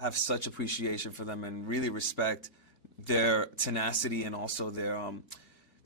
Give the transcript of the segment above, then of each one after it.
I have such appreciation for them and really respect their tenacity and also their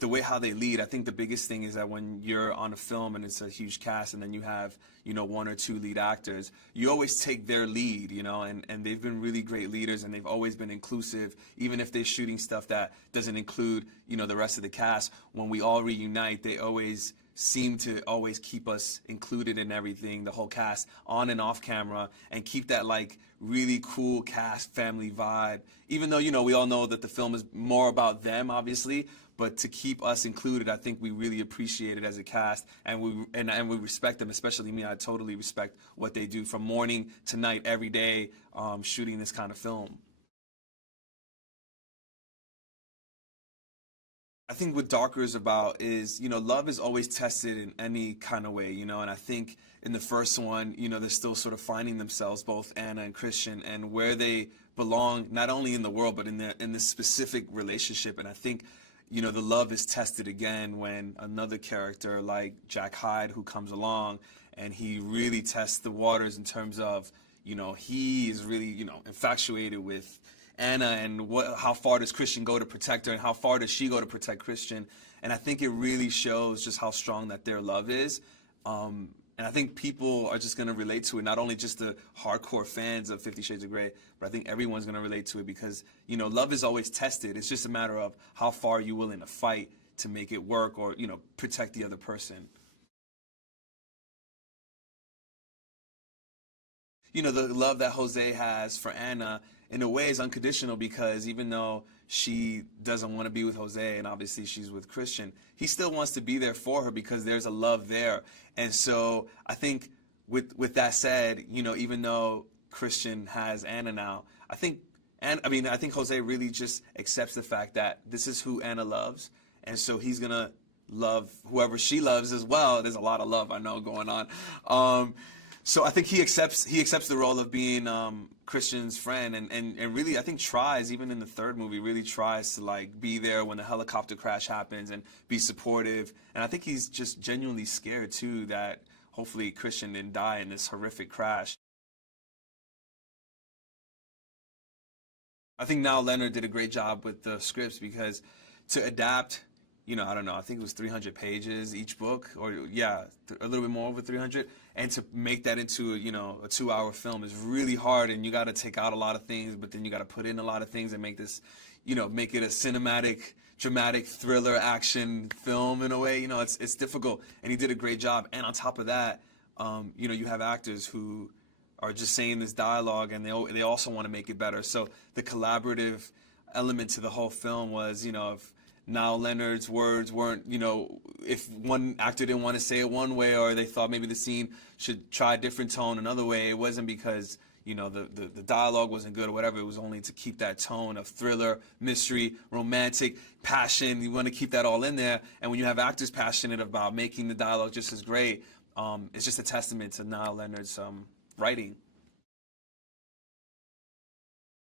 the way how they lead. I think the biggest thing is that when you're on a film and it's a huge cast and then you have, you know, one or two lead actors, you always take their lead, you know, and they've been really great leaders and they've always been inclusive, even if they're shooting stuff that doesn't include, you know, the rest of the cast. When we all reunite, they always seem to always keep us included in everything, the whole cast, on and off camera, and keep that like really cool cast family vibe. Even though, you know, we all know that the film is more about them, obviously, but to keep us included, I think we really appreciate it as a cast, and we respect them, especially me. I totally respect what they do from morning to night, every day, shooting this kind of film. I think what Darker is about is, you know, love is always tested in any kind of way, you know, and I think in the first one, you know, they're still sort of finding themselves, both Anna and Christian, and where they belong, not only in the world, but in this specific relationship. And I think, you know, the love is tested again when another character like Jack Hyde, who comes along, and he really tests the waters in terms of, you know, he is really, you know, infatuated with Anna, and how far does Christian go to protect her, and how far does she go to protect Christian. And I think it really shows just how strong that their love is. And I think people are just going to relate to it, not only just the hardcore fans of 50 Shades of Grey, but I think everyone's going to relate to it because, you know, love is always tested. It's just a matter of how far you're willing to fight to make it work, or, you know, protect the other person. You know, the love that Jose has for Anna in a way is unconditional, because even though she doesn't want to be with Jose and obviously she's with Christian, he still wants to be there for her because there's a love there. And so I think with that said, you know, even though Christian has Anna now, I think Jose really just accepts the fact that this is who Anna loves, and so he's gonna love whoever she loves as well. There's a lot of love I know going on. So I think he accepts the role of being Christian's friend, and really I think tries, even in the third movie, really tries to like be there when the helicopter crash happens and be supportive. And I think he's just genuinely scared too that hopefully Christian didn't die in this horrific crash. I think now Leonard did a great job with the scripts, because to adapt, you know, I don't know, I think it was 300 pages each book, or yeah, a little bit more over 300, and to make that into, you know, a 2-hour film is really hard, and you got to take out a lot of things, but then you got to put in a lot of things and make this, you know, make it a cinematic, dramatic thriller action film in a way. You know, it's difficult, and he did a great job. And on top of that, you know, you have actors who are just saying this dialogue, and they also want to make it better. So the collaborative element to the whole film was, you know, if now Leonard's words weren't, you know, if one actor didn't want to say it one way, or they thought maybe the scene should try a different tone another way, it wasn't because, you know, the dialogue wasn't good or whatever. It was only to keep that tone of thriller, mystery, romantic, passion. You want to keep that all in there. And when you have actors passionate about making the dialogue just as great, it's just a testament to Niall Leonard's writing.